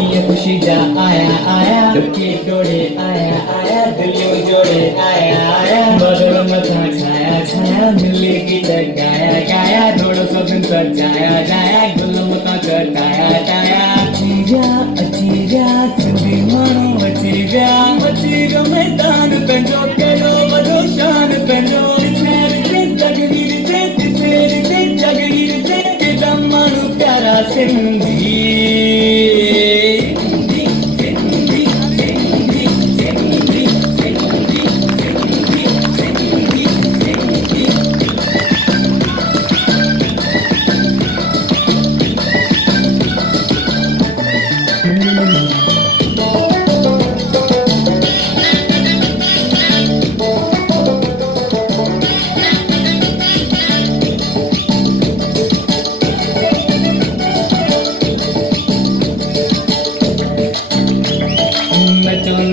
ॾींहुं ख़ुशी जा आया आया दुखी डोड़े आया आया दिलियूं जोड़े आया आया बदल मथां छाया छाया मिली गीत गाया गाया थोड़ो सभिनि सजाया जाया गुल मथां चटाया टाया अची विया सिंधी माण्हू अची विया मैदान पंहिंजो कहिड़ो वॾो शान पंहिंजो जगीर से केॾा माण्हू प्यारा सिंधी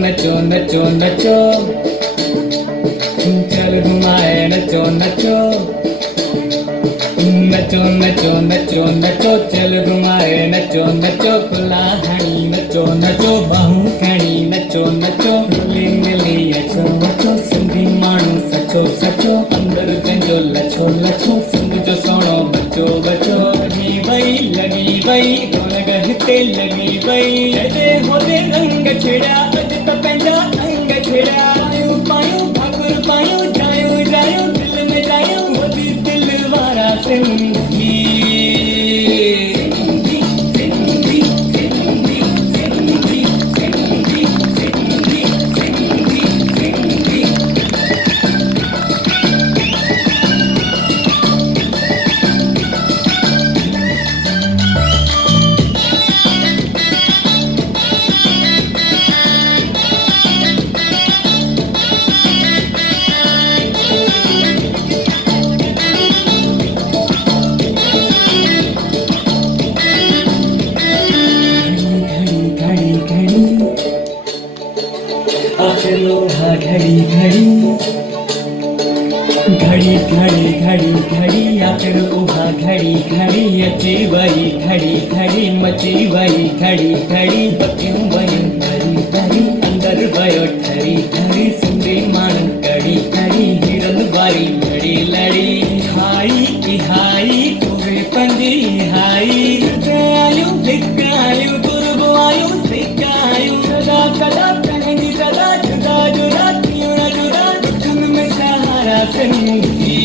नचो नचो नचो चल घुमाए नचो नचो नचो नचो नचो नचो चल घुमाए नचो नचो कुला हणी नचो नचो बाहूं खणी नचो नचो मिली मिली अचो अचो सिंधी माण्हू सचो सचो अंदर पंहिंजो लछो लछो सिंध जो सोणो बचो बचो लगी वई ढोलक हिते लगी वई हेॾे होॾे रंग छेड़िया अॼु त पंहिंजा अंग छेड़िया पायूं पायूं भाकुर पायूं जायूं जायूं दिल में जायूं होॾी दिल वारा सिंधी लोहा घड़ी घड़ी घड़ी घड़ी घड़ी घड़ी आखिर उहा घड़ी घड़ी अची वई घड़ी घड़ी मची वई घड़ी घड़ी बतियूं वयूं भरी भरी अंदर वयो ठरी ठरी सिंधी माण्हू कड़ी कड़ी हिरन वारी घड़ी लड़ी हाई हाई तोरे पंजी हाई आयूं लिक आयूं गुरबो आयूं सिक आयूं सदा सदा पंहिंजी सदा जुदा जुदा जुड़ा जुड़ा दुखन में सहारा सिंधी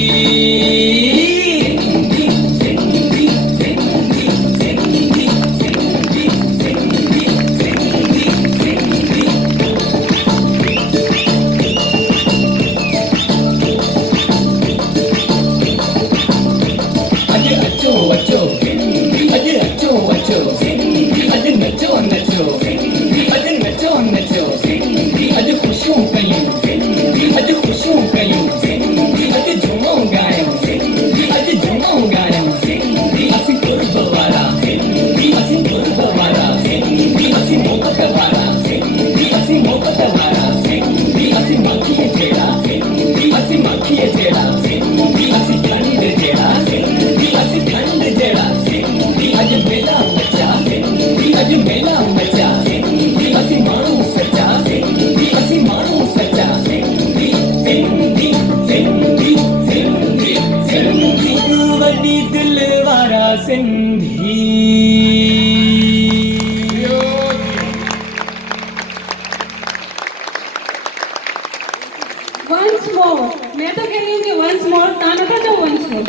Once more, मैं तो कह रही हूँ कि once more, ताना था तो once more.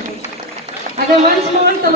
अगर once more तो